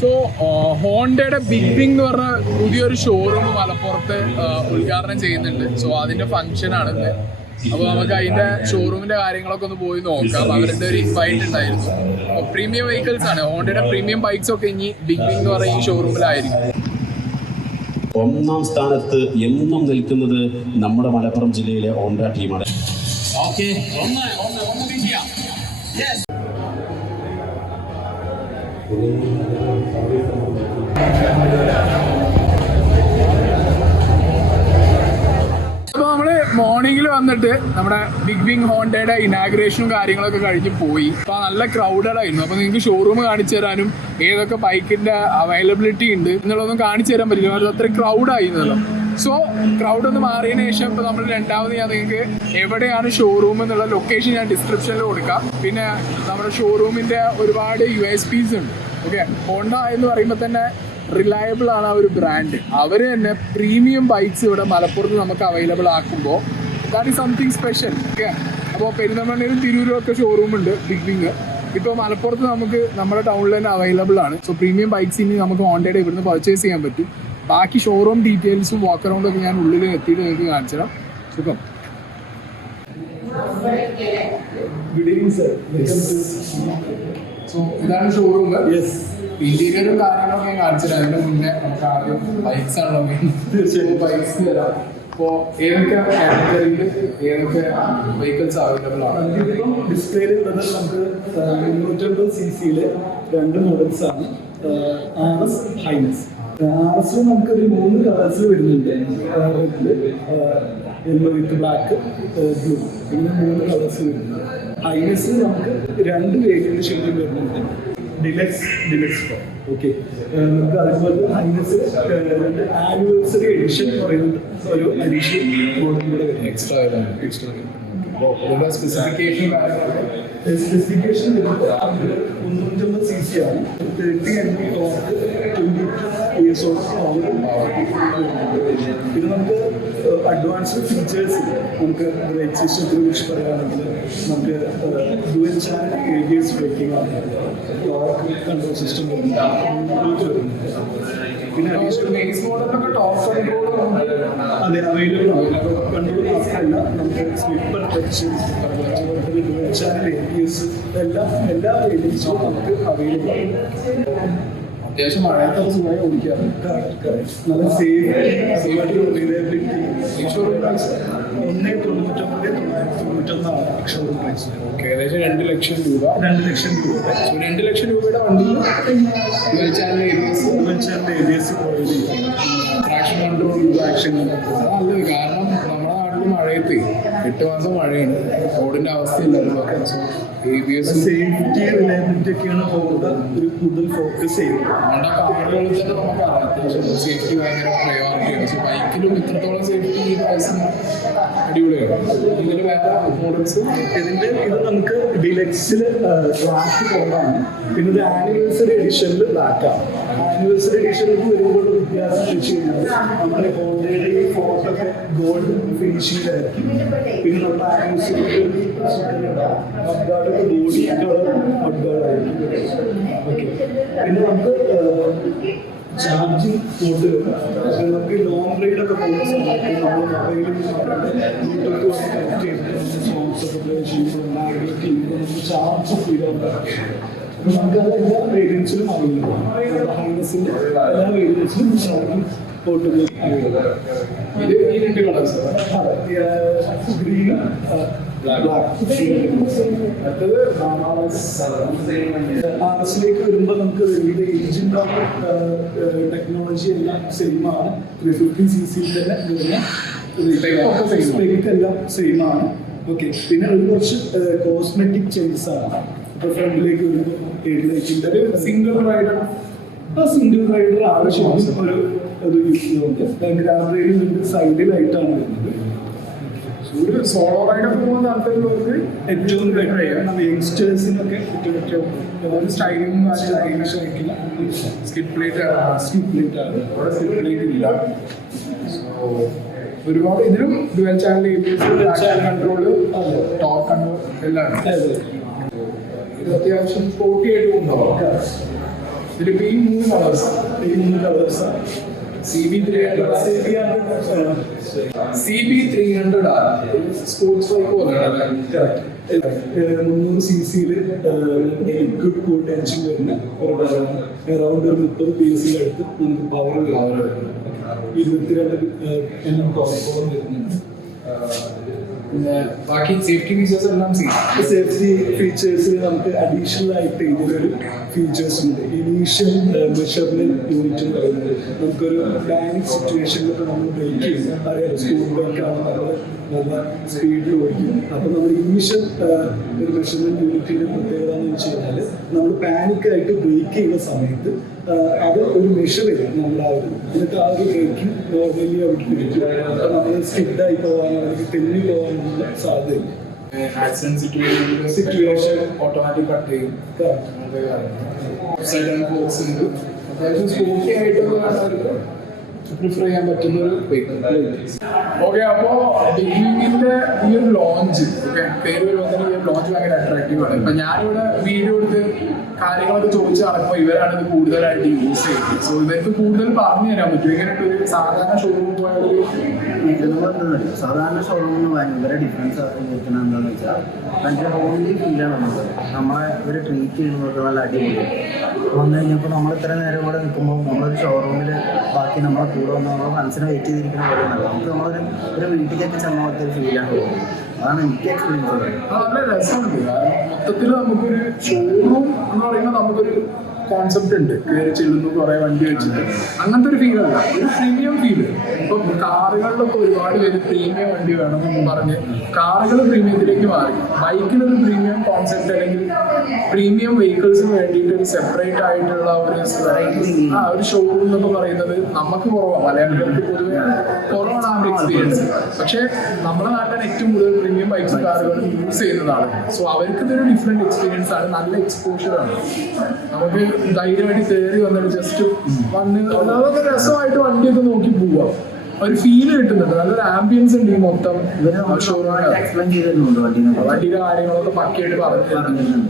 So ഹോണ്ടയുടെ big wing എന്ന് പറഞ്ഞ പുതിയൊരു ഷോറൂം മലപ്പുറത്ത് ഉദ്ഘാടനം ചെയ്യുന്നുണ്ട്. സോ അതിന്റെ ഫംഗ്ഷൻ ആണിന്ന്. അപ്പോൾ നമുക്ക് അതിന്റെ ഷോറൂമിന്റെ കാര്യങ്ങളൊക്കെ ഒന്ന് പോയി നോക്കാം. അവരുടെ ഒരു ഇൻവൈറ്റ് ഉണ്ടായിരുന്നു. പ്രീമിയം വെഹിക്കിൾസ് ആണ്, ഹോണ്ടയുടെ പ്രീമിയം ബൈക്സ് ഒക്കെ ഇനി ബിഗ് വിങ് എന്ന് പറയുന്ന ഈ ഷോറൂമിലായിരിക്കും. ഒന്നാം സ്ഥാനത്ത് എന്നും നിൽക്കുന്നത് നമ്മുടെ മലപ്പുറം ജില്ലയിലെ ഹോണ്ട ടീമാണ്. അപ്പോൾ നമ്മള് മോർണിംഗിൽ വന്നിട്ട് നമ്മുടെ ബിഗ് വിങ് ഹോണ്ടയുടെ ഇനാഗ്രേഷനും കാര്യങ്ങളൊക്കെ കഴിഞ്ഞ് പോയി. അപ്പോൾ നല്ല ക്രൗഡഡ് ആയിരുന്നു. അപ്പോൾ നിങ്ങൾക്ക് ഷോറൂം കാണിച്ചു തരാനും ഏതൊക്കെ ബൈക്കിന്റെ അവൈലബിലിറ്റി ഉണ്ട് എന്നുള്ളതൊന്നും കാണിച്ചു തരാൻ പറ്റില്ല, അത് അത്ര ക്രൗഡ് ആയിരുന്നല്ലോ. സോ ക്രൗഡ് ഒന്ന് മാറിയതിനു ശേഷം ഇപ്പോൾ നമ്മൾ രണ്ടാമത് ഞാൻ നിങ്ങൾക്ക് എവിടെയാണ് ഷോറൂം എന്നുള്ള ലൊക്കേഷൻ ഞാൻ ഡിസ്ക്രിപ്ഷനിൽ കൊടുക്കാം. പിന്നെ നമ്മുടെ ഷോറൂമിന്റെ ഒരുപാട് USPs ഉണ്ട്. ഓക്കെ, ഹോണ്ട എന്ന് പറയുമ്പോൾ തന്നെ റിലയബിൾ ആണ് ആ ഒരു ബ്രാൻഡ്. അവർ തന്നെ പ്രീമിയം ബൈക്സ് ഇവിടെ മലപ്പുറത്ത് നമുക്ക് അവൈലബിൾ ആക്കുമ്പോൾ that is something special. Okay, അപ്പോൾ പെരിന്തൽമണ്ണയിലും തിരൂരും ഒക്കെ ഷോറൂം ഉണ്ട് ബിഗ് വിങ്. ഇപ്പോൾ മലപ്പുറത്ത് നമുക്ക് നമ്മുടെ ടൗണിൽ തന്നെ അവൈലബിൾ ആണ്. സോ പ്രീമിയം ബൈക്സ് ഇനി നമുക്ക് ഹോണ്ടയുടെ ഇവിടുന്ന് പർച്ചേസ് ചെയ്യാൻ പറ്റും. ബാക്കി ഷോറൂം ഡീറ്റെയിൽസും വാക്ക് അറൗണ്ടൊക്കെ ഞാൻ ഉള്ളിൽ എത്തിയിട്ട് നിങ്ങൾക്ക് കാണിച്ചു തരാം. സുഖം. Good evening sir. സോ ഇതാണ് ഷോറൂം. ഇന്റീരിയറും കാര്യങ്ങളൊക്കെ ഞാൻ കാണിച്ചു തരാം. അതിന്റെ മുന്നേ നമുക്ക് ആദ്യം ബൈക്സ് ആണല്ലോ മെയിൻ. തീർച്ചയായും ബൈക്സ് തരാം. അപ്പോൾ ഏതൊക്കെ കാറ്റഗറിയിൽ ഏതൊക്കെ വെഹിക്കിൾസ് അവൈലബിൾ ആണ്? ഇതിപ്പം ഡിസ്പ്ലേയിലുള്ളത് നമുക്ക് 350cc 2 മോഡൽസ് ആണ്. RS highness. RS നമുക്കൊരു 3 കളേഴ്സിൽ വരുന്നുണ്ട്. യെല്ലോ വിത്ത് ബ്ലാക്ക്, ബ്ലൂ, ഇങ്ങനെ 3 കളേഴ്സ് വരുന്നുണ്ട്. ഹൈനസ് നമുക്ക് 2 വേരിയന്റ് ഷെയ്ഡിൽ വരുന്നുണ്ട്. Deluxe okay. നമുക്ക് അതുപോലെ ഹൈനസ് 2 ആനിവേഴ്സറി എഡിഷൻ പറയുന്നത് ഒരു അഡീഷണൽ മോഡൽ കൂടെ വരും. എക്സ്ട്രാ സ്പെസിഫിക്കേഷൻ സ്പെസിഫിക്കേഷൻ 350cc ആണ്. 30 MB torque, 22 years of power. ഇത് നമുക്ക് അഡ്വാൻസ്ഡ് ഫീച്ചേഴ്സ് നമുക്ക് ബ്രേക്ക് സിസ്റ്റത്തിനെ കുറിച്ച് പറയുകയാണെങ്കിൽ നമുക്ക് ഡുവൽ ചാനൽ ABS ബ്രേക്കിംഗ് ആണ്, ടോർക്ക് കൺട്രോൾ സിസ്റ്റം വരുന്നുണ്ട്. പിന്നെ അതെ അവൈലബിൾ ആണ്. കൺട്രോൾ മാത്രമല്ല, നമുക്ക് slipper touch, dual channel ABS എല്ലാ വേരിയൻസും നമുക്ക് അവൈലബിൾ ആണ്. അത്യാവശ്യം മഴയത്തൊക്കെ സുഖമായി ഓടിക്കാറ്. നല്ല safety reliability. Showroom price 1,99,991 showroom price. Okay, ഏകദേശം 2 ലക്ഷം രൂപ. 2 ലക്ഷം രൂപ. 2 ലക്ഷം രൂപയുടെ വണ്ടി ഡുവൽ ചാനൽ ABS പ്രൊവൈഡ് ചെയ്യും. ട്രാക്ഷൻ കൺട്രോൾ നല്ലത്. കാരണം നമ്മുടെ നാട്ടിൽ മഴയത്ത് 8 മാസം മഴയാണ്, റോഡിന്റെ അവസ്ഥയില്ലല്ലോ. സോ ABS സേഫ്റ്റി റിലയബിലിറ്റി ഒക്കെയാണ് ഹോണ്ട ഒരു കൂടുതൽ ഫോക്കസ് ചെയ്യുന്നത്. ഹോണ്ട കാറുകളിൽ തന്നെ നമുക്കറിയാം അത്യാവശ്യം സേഫ്റ്റി ഭയങ്കര പ്രയോറിറ്റിയാണ്. സോ ബൈക്കിലും ഇത്രത്തോളം സേഫ്റ്റി ഈ പ്രൈസിന് അടിപൊളിയാണ്. ഇതിൽ വേറെ മോഡൽസ് ഇത് നമുക്ക് ഡിലക്സിൽ ബ്ലാക്ക് കളറാണ്. പിന്നെ ഇത് ആനിവേഴ്സറി എഡിഷനിൽ ബ്ലാക്കാണ്. ആനിവേഴ്സറി എഡിഷനിലേക്ക് വരുമ്പോൾ വ്യത്യാസം വെച്ച് കഴിഞ്ഞാൽ നമ്മുടെ ഹോണ്ടയുടെ ഈ ഫോട്ടൊക്കെ ഗോൾഡ് ഫിനിഷിംഗിലായിരിക്കും. പിന്നെ നമ്മുടെ ആനിവേഴ്സറി മഡ്ഗാർഡൊക്കെ ബോഡി മഡ്ഗാർഡായിരിക്കും. ഓക്കെ, പിന്നെ നമുക്ക് ചാർജിങ് പോർട്ട് നമുക്ക് ലോങ് റൈഡൊക്കെ പോകുന്ന സമയത്ത് നമ്മൾ മൊബൈലിൽ ബ്ലൂടൂത്ത് കണക്ട് ചെയ്തിട്ട് സോങ്സ് ഒക്കെ പ്ലേ ചെയ്യുമ്പോൾ നമുക്ക് ചാർജ് ഫീലാവുക. അപ്പോൾ നമുക്ക് അത് എല്ലാ വേരിയൻസിലും അവൈലബിൾ ആണ്. ഹൈനസിൻ്റെ എല്ലാ വേരിയൻസിലും ചാർജിങ് പോർട്ടുകൾ അവൈലബിൾ ആണ്. ഇത് ഈ 2 കളേഴ്സ് ഗ്രീൻ RSലേക്ക് വരുമ്പോൾ നമുക്ക് ഇതിന്റെ എഞ്ചിൻ ടെക്നോളജി എല്ലാം സെയിം ആണ്. 350cc തന്നെ വരുന്ന സ്പെക്ക് എല്ലാം സെയിം ആണ്. ഓക്കെ, പിന്നെ ഒരു കുറച്ച് കോസ്മെറ്റിക് ചേഞ്ചസ് ആണ്. ഇപ്പോൾ ഫ്രണ്ടിലേക്ക് വരുമ്പോൾ ഹെഡ്ലൈറ്റിന്റെ സിംഗിൾ റൈഡർ ആവശ്യമാണ്. ഒരു യൂസ് ചെയ്യുന്നുണ്ട്. ഗ്രാബ് റൈഡിൽ സൈഡിലായിട്ടാണ് വരുന്നത്. ഒരു സോളോ റൈഡൊക്കെ പോകുന്ന താല്പര്യമുള്ളവർക്ക് ഏറ്റവും ബെറ്റർ ആണ്. യങ്സ്റ്റേഴ്സിനൊക്കെ ഏറ്റവും ഒരു സ്റ്റൈലിംഗ് സ്കിപ്പ് പ്ലേറ്റ് ആണ്. അവിടെ സ്കിപ്പ് പ്ലേറ്റ് ഇല്ല. സോ ഒരുപാട് ഇതിലും dual channel ABS control, top control എല്ലാം ഉണ്ട്. ഇത് അത്യാവശ്യം സ്പോർട്ടി ആയിട്ട് കൊണ്ടുപോകാം. ഇതിലിപ്പോ ഈ 3 കളേഴ്സാണ്. ഈ 3 കളേഴ്സാണ്. CB300R സ്പോർട്സ് ബൈക്ക് പോലെയാണ്. 300 cc ലിക്വിഡ് കൂൾഡ് എൻജിൻ വരുന്ന ഒരു ബലമാണ്. അറൗണ്ട് ഒരു 30 പീസിനടുത്ത് നമുക്ക് പവർ 22 mm പവർ വരുന്നുണ്ട്. പിന്നെ ബാക്കി സേഫ്റ്റി ഫീച്ചേഴ്സ് എല്ലാം സേഫ്റ്റി ഫീച്ചേഴ്സിൽ നമുക്ക് അഡീഷണൽ ആയിട്ട് ഇതിലൊരു ഫീച്ചേഴ്സ് ഉണ്ട്. ഇനീഷ്യൽ മെഷർമെന്റ് യൂണിറ്റ് എന്ന് പറയുന്നത് നമുക്കൊരു ഡൈനാമിക് സിറ്റുവേഷനിലൊക്കെ നമ്മൾ ബ്രേക്ക് ചെയ്യും. അറിയാം, സ്കൂൾ ബൈക്കാണ് നമ്മൾ നല്ല സ്പീഡിൽ ഓടിക്കും. അപ്പോൾ നമ്മൾ ഇനീഷ്യൽ ഒരു മെഷർമെന്റ് യൂണിറ്റിന്റെ പ്രത്യേകത എന്ന് വെച്ച് കഴിഞ്ഞാൽ നമ്മൾ പാനിക്കായിട്ട് ബ്രേക്ക് ചെയ്യുന്ന സമയത്ത് അത് ഒരു മെഷർ ചെയ്യും നമ്മുടെ ആ ഒരു, എന്നിട്ട് ആ ഒരു ബ്രേക്കിംഗ് നോർമലി അവിടെ പിടിക്കും. അപ്പോൾ നമ്മൾ സ്കിഡായി പോകാനോ അല്ലെങ്കിൽ തെന്നി പോകാനുള്ള സാധ്യതയില്ല. ആക്സിഡന്റ് സിറ്റുവേഷൻ ഓട്ടോമാറ്റിക് കട്ട് ചെയ്യും. അത്യാവശ്യം സ്പോർട്ടി ആയിട്ട് പ്രിഫർ ചെയ്യാൻ പറ്റുന്ന ഒരു വെഹിക്കിൾ. ഓക്കെ, അപ്പോ ബിഗിനിങ്ങിന്റെ ഈ ഒരു ലോഞ്ച്, പേര് വരുമ്പോൾ ഈ ഒരു ലോഞ്ച് ഭയങ്കര അട്രാക്റ്റീവ് ആണ്. ഇപ്പൊ ഞാനിവിടെ വീഡിയോ എടുത്ത് കാര്യങ്ങളൊക്കെ ചോദിച്ചു നടക്കുമ്പോൾ ഇവരാണ് ഇത് കൂടുതലായിട്ട് യൂസ് ചെയ്യുന്നത്. സോ ഇവർക്ക് കൂടുതൽ പറഞ്ഞു തരാൻ പറ്റും. ഇങ്ങനത്തെ ഒരു സാധാരണ ഷോറൂമിൽ പോയ ഒരു സാധാരണ ഷോറൂമിന് ഭയങ്കര ഡിഫറൻസ് നിൽക്കുന്നത് എന്താണെന്ന് വെച്ചാൽ ഭയങ്കര ഹോംലി ഫീലാണ് നമുക്ക്. നമ്മളെ ഒരു ട്രീറ്റ് ചെയ്യുന്നതൊക്കെ നല്ല അടിപൊളിയാണ്. വന്നു കഴിഞ്ഞപ്പോൾ നമ്മൾ ഇത്ര നേരം കൂടെ നിൽക്കുമ്പോൾ നമ്മളൊരു ഷോറൂമിൽ ബാക്കി നമ്മളെ കൂടെ വന്ന് നമ്മളെ മനസ്സിനെ വെയിറ്റ് ചെയ്തിരിക്കുന്ന പോലെ നല്ല നമുക്ക് ഒരു വീട്ടിലേക്ക് ചെന്ന പോലത്തെ ഒരു ഫീലാണ് പോകുന്നത്. അതാണ് എനിക്ക് എക്സ്പീരിയൻസ് പറയുന്നത്. നല്ല രസമുണ്ട്. കാരണം മൊത്തത്തിൽ നമുക്കൊരു ഷോറൂം എന്ന് പറയുമ്പോൾ നമുക്കൊരു കോൺസെപ്റ്റ് ഉണ്ട്. കയറി ചെല്ലുന്നു, കുറെ വണ്ടി വെച്ചിട്ട് അങ്ങനത്തെ ഒരു ഫീൽ അല്ല, ഒരു പ്രീമിയം ഫീല്. ഇപ്പം കാറുകളിലൊക്കെ ഒരുപാട് പേര് പ്രീമിയം വണ്ടി വേണമെന്ന് പറഞ്ഞ് കാറുകൾ പ്രീമിയത്തിലേക്ക് മാറി. ബൈക്കിലൊരു പ്രീമിയം കോൺസെപ്റ്റ് അല്ലെങ്കിൽ പ്രീമിയം വെഹിക്കിൾസിന് വേണ്ടിയിട്ട് ഒരു സെപ്പറേറ്റ് ആയിട്ടുള്ള ഒരു ഷോറൂം എന്നൊക്കെ പറയുന്നത് നമുക്ക് കുറവാണ്. മലയാളികൾക്ക് പൊതുവെ കുറവാണ് ആ ഒരു എക്സ്പീരിയൻസ്. പക്ഷെ നമ്മുടെ നാട്ടിൽ ഏറ്റവും കൂടുതൽ പ്രീമിയം ബൈക്സും കാറുകളും യൂസ് ചെയ്യുന്നതാണ്. സോ അവർക്ക് ഇതൊരു ഡിഫറെന്റ് എക്സ്പീരിയൻസ് ആണ്, നല്ല എക്സ്പോഷറാണ്. നമുക്ക് ധൈര്യമായിട്ട് കയറി വന്നിട്ട് ജസ്റ്റ് വന്ന് വളരെ രസമായിട്ട് വണ്ടിയൊക്കെ നോക്കി പോവാം. ഒരു ഫീല് കിട്ടുന്നുണ്ട്, നല്ലൊരു ആംബിയൻസ് ഉണ്ട് ഈ മൊത്തം എക്സ്പ്ലെയിൻ ചെയ്തിരുന്നുണ്ട് വണ്ടിയുടെ കാര്യങ്ങളൊക്കെ പക്കയായിട്ട് പറഞ്ഞിട്ടുണ്ട്.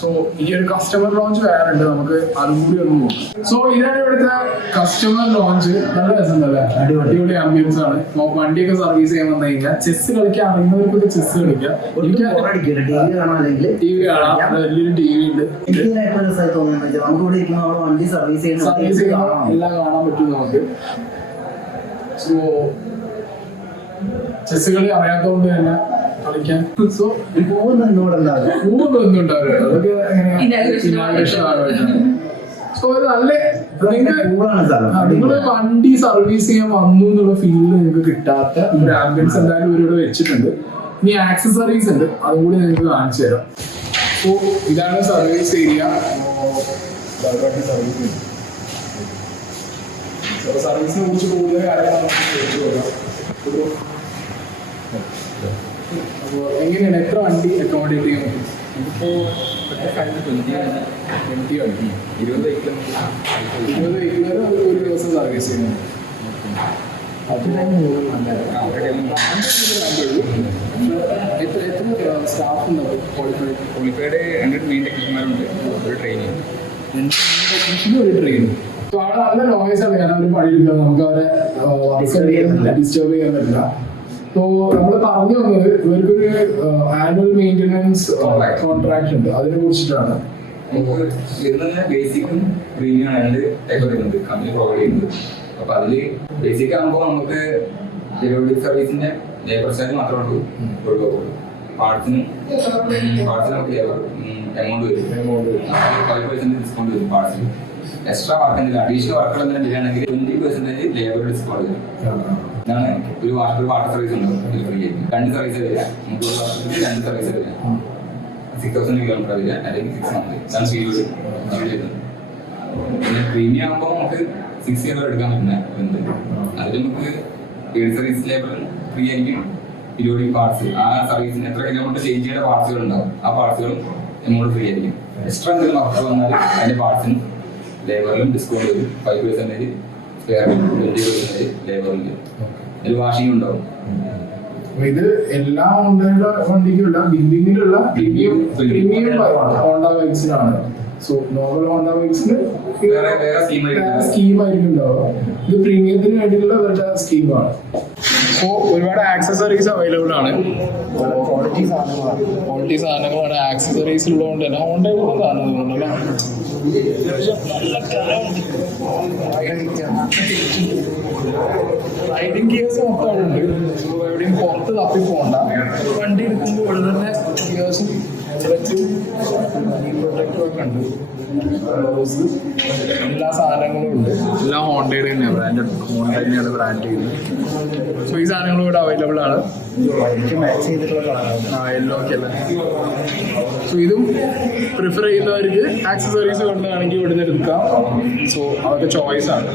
സോ ഈ ഒരു കസ്റ്റമർ ലോഞ്ച് വേറെ ഉണ്ട്, നമുക്ക് അതും കൂടി ഒന്ന് നോക്കാം. സോ ഇതാണ് ഇവിടുത്തെ കസ്റ്റമർ ലോഞ്ച്. നല്ല രസമുണ്ടല്ലേ, അടിപൊളി ആംബിയൻസ് ആണ്. വണ്ടിയൊക്കെ സർവീസ് ചെയ്യാൻ വന്നു കഴിഞ്ഞാൽ ചെസ് കളിക്കാൻ അറിയുന്നവർക്കൊക്കെ ചെസ് കളിക്കാം. ടി വി കാണാം, വലിയൊരു ടി വി ഉണ്ട്. സർവീസ് ചെയ്യുന്ന എല്ലാം കാണാൻ പറ്റും നമുക്ക്. സോ ചെസ് കളി അറിയാത്തതുകൊണ്ട് തന്നെ കളിക്കാൻ ഒന്നും ഉണ്ടാവില്ല. അതൊക്കെ ഇനാഗ്രേഷൻ ആകാനാണ്. സോ ഇത് നല്ല നിങ്ങള് വണ്ടി സർവീസ് ചെയ്യാൻ വന്നു എന്നുള്ള ഫീല് നിങ്ങൾക്ക് കിട്ടാത്ത ഒരു ആംബിയൻസ് എന്തായാലും ഇവരിവിടെ വെച്ചിട്ടുണ്ട്. ഇനി ആക്സസറീസ് ഉണ്ട്, അതും കൂടി നിങ്ങൾക്ക് കാണിച്ചു തരാം. സോ ഇതാണ് സർവീസ് ഏരിയ. സർവീസിനെ കുറിച്ച് കൂടുതൽ കാര്യങ്ങൾ നമുക്ക് ചോദിച്ചു കൊടുക്കാം. അപ്പോൾ എങ്ങനെയാണ്, എത്ര വണ്ടി അക്കോമഡേറ്റ് ചെയ്യാൻ പറ്റും? ഇതിപ്പോൾ 20 വണ്ടി 20 വെഹിക്കിൾ ഒരു ദിവസം സർവീസ് ചെയ്യുന്നു. എത്ര സ്റ്റാഫ് ഉണ്ടാവും? ക്വാളിഫൈഡ് 100 മെയിൻ ടെക്നീഷ്യന്മാരുണ്ട്, ഒരു ട്രെയിനിങ് ഒരു ട്രെയിനിങ്. അപ്പോൾ അവിടെ നല്ല നോയ്സ് ആണ്. കാരണം അവർ പണിയെടുക്കുക, നമുക്ക് അവരെ ഡിസ്റ്റർബ് ചെയ്യാൻ പറ്റില്ല. സോ നമ്മൾ പറഞ്ഞു വന്നത് ഇവർക്കൊരു ആനുവൽ മെയിൻ്റെനൻസ് കോൺട്രാക്ട് ഉണ്ട്, അതിനെ കുറിച്ചിട്ടാണ്. നമുക്ക് ഇതിൽ ബേസിക്കും പ്രീമിയം ആയിട്ട് ടൈപ്പ് വരുന്നുണ്ട്, കമ്പനി പ്രൊവൈഡ് ചെയ്യുന്നത്. അപ്പോൾ അതിൽ ബേസിക് ആകുമ്പോൾ നമുക്ക് ഡെലിവറി സർവീസിന്റെ ലേബർ ചാർജ് മാത്രമേ ഉള്ളൂ ഒഴിവാക്കുള്ളൂ. പാർട്സിന് നമുക്ക് എമൗണ്ട് വരും, 5% ഡിസ്കൗണ്ട് വരും പാർട്സിന്. എക്സ്ട്രാ വർക്ക് എന്തെങ്കിലും അഡീഷണൽ വർക്കുകൾ എന്തെങ്കിലും വരികയാണെങ്കിൽ 20% ലേബർ ഡിസ്കൗണ്ട് വരും. ഇതാണ് ഒരു വാട്ടർ സർവീസ് ഉണ്ടാവും ഫ്രീ ആയിട്ട്. 2 സർവീസ് വരിക, 30 വർഷത്തിൽ 2 സർവീസ് വരിക, 6000 കിലോമീറ്റർ വരിക, അല്ലെങ്കിൽ 6 മന്ത്. ഇതാണ് സ്പീഡ് വരുന്നത്. പിന്നെ പ്രീമിയം ആകുമ്പോൾ നമുക്ക് 6 ഇയർ എടുക്കാൻ പറ്റുന്നത്. അതിൽ നമുക്ക് 7 സർവീസ് ലേബർ ഫ്രീ ആയിരിക്കും. പീരിയോഡിക് പാർട്സ്, ആ സർവീസിന് എത്ര കിലോമീറ്റർ ചേഞ്ച് ചെയ്യേണ്ട പാർട്സുകൾ ഉണ്ടാവും, ആ പാർട്സുകളും എമൗണ്ട് ഫ്രീ ആയിരിക്കും. എക്സ്ട്രാ എന്തെങ്കിലും വർക്ക് വന്നാൽ അതിന്റെ പാർട്സിനും ലേബറിലും ഡിസ്കൗണ്ട് വരും. 5% സ്പെയർ, 20% ലേബറിൽ. ഒരു വാഷിംഗ് ഉണ്ടാവും. ഇത് എല്ലാ ഹോണ്ടയുടെ വണ്ടിക്കുള്ള ബിൽഡിങ്ങിലുള്ള പ്രീമിയം ഹോണ്ട ബൈക്സിലാണ്. സോ നോർമൽ ഹോണ്ട ബൈക്സിന് വേറെ സ്കീമായിരിക്കും. സ്കീമായിരിക്കും ഉണ്ടാവുക. ഇത് പ്രീമിയത്തിന് വേണ്ടിയിട്ടുള്ള അവരുടെ സ്കീമാണ്. സോ ഒരുപാട് ആക്സസറീസ് അവൈലബിൾ ആണ്. ക്വാളിറ്റി സാധനങ്ങളാണ്. ആക്സസറീസ് ഉള്ളതുകൊണ്ട് തന്നെ ഹോണ്ടയിലുള്ള സാധനങ്ങളുണ്ടല്ലോ. റൈഡിങ് ഗിയേഴ്സ് മൊത്തം അവിടെ ഉണ്ട്. എവിടെയും പുറത്ത് തപ്പി പോകണ്ട. വണ്ടി എടുക്കുമ്പോൾ ഇവിടെ തന്നെ ഗിയേഴ്സും പ്രൊട്ടക്റ്റും ഒക്കെ ഉണ്ട്. എല്ലാ സാധനങ്ങളും ഉണ്ട്. എല്ലാം ഹോണ്ടയുടെ തന്നെയാണ് ബ്രാൻഡ്. ഹോണ്ട തന്നെയാണ് ബ്രാൻഡ് ചെയ്യുന്നത്. സോ ഈ സാധനങ്ങളും ഇവിടെ അവൈലബിൾ ആണ്. യെല്ലോ ഒക്കെ അല്ലേ. സോ ഇതും പ്രിഫർ ചെയ്യുന്നവർക്ക് ആക്സസറീസ് കൊണ്ടാണെങ്കിൽ ഇവിടുന്ന് എടുക്കാം. സോ അതൊക്കെ ചോയ്സ് ആണ്.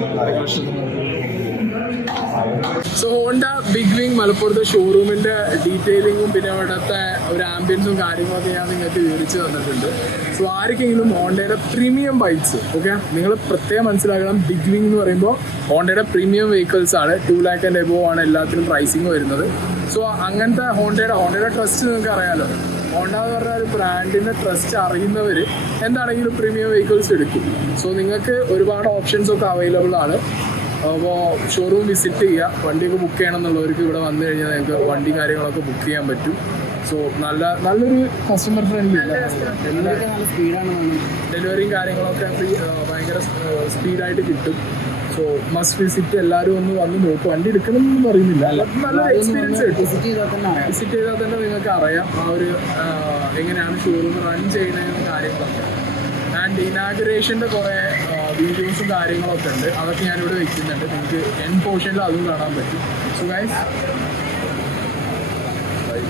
സോ ഹോണ്ട ബിഗ് വിങ് മലപ്പുറത്തെ ഷോറൂമിന്റെ ഡീറ്റെയിലിങ്ങും പിന്നെ അവിടുത്തെ ഒരു ആംബിയൻസും കാര്യങ്ങളൊക്കെ ഞാൻ നിങ്ങൾക്ക് വിവരിച്ച് തന്നിട്ടുണ്ട്. സോ ആർക്കെങ്കിലും ഹോണ്ടയുടെ പ്രീമിയം ബൈക്സ്, ഓക്കെ, നിങ്ങൾ പ്രത്യേകം മനസ്സിലാക്കണം, ബിഗ് വിങ് എന്ന് പറയുമ്പോൾ ഹോണ്ടയുടെ പ്രീമിയം വെഹിക്കിൾസ് ആണ്. 2 lakh and above ആണ് എല്ലാത്തിനും പ്രൈസിങ് വരുന്നത്. സോ അങ്ങനത്തെ ഹോണ്ടയുടെ ട്രസ്റ്റ് നിങ്ങൾക്ക് അറിയാമല്ലോ. ഹോണ്ട എന്ന് പറഞ്ഞ ഒരു ബ്രാൻഡിൻ്റെ ട്രസ്റ്റ് അറിയുന്നവർ എന്താണെങ്കിലും പ്രീമിയം വെഹിക്കിൾസ് എടുക്കും. സോ നിങ്ങൾക്ക് ഒരുപാട് ഓപ്ഷൻസ് ഒക്കെ അവൈലബിൾ ആണ്. അപ്പോൾ ഷോറൂം വിസിറ്റ് ചെയ്യുക. വണ്ടിയൊക്കെ ബുക്ക് ചെയ്യണം എന്നുള്ളവർക്ക് ഇവിടെ വന്നു കഴിഞ്ഞാൽ നിങ്ങൾക്ക് വണ്ടി കാര്യങ്ങളൊക്കെ ബുക്ക് ചെയ്യാൻ പറ്റും. സോ നല്ലൊരു കസ്റ്റമർ ഫ്രണ്ട്ലി സ്പീഡാണ്. ഡെലിവറിയും കാര്യങ്ങളൊക്കെ ഭയങ്കര സ്പീഡായിട്ട് കിട്ടും. So must visit. എല്ലാവരും ഒന്ന് വന്ന് നോക്കും. വണ്ടി എടുക്കണമെന്ന് പറയുന്നില്ല, നല്ല എക്സ്പീരിയൻസ് കിട്ടും. വിസിറ്റ് ചെയ്താൽ തന്നെ നിങ്ങൾക്ക് അറിയാം ആ ഒരു എങ്ങനെയാണ് ഷോറൂം റൺ ചെയ്യുന്നതെന്ന് കാര്യങ്ങളൊക്കെ. ആൻഡ് ഇനാഗുറേഷൻ്റെ കുറേ വീഡിയോസും കാര്യങ്ങളൊക്കെ ഉണ്ട്. അതൊക്കെ ഞാനിവിടെ വെക്കുന്നുണ്ട്. നിങ്ങൾക്ക് എൻ പോർഷനിൽ അതും കാണാൻ പറ്റും. So guys, by.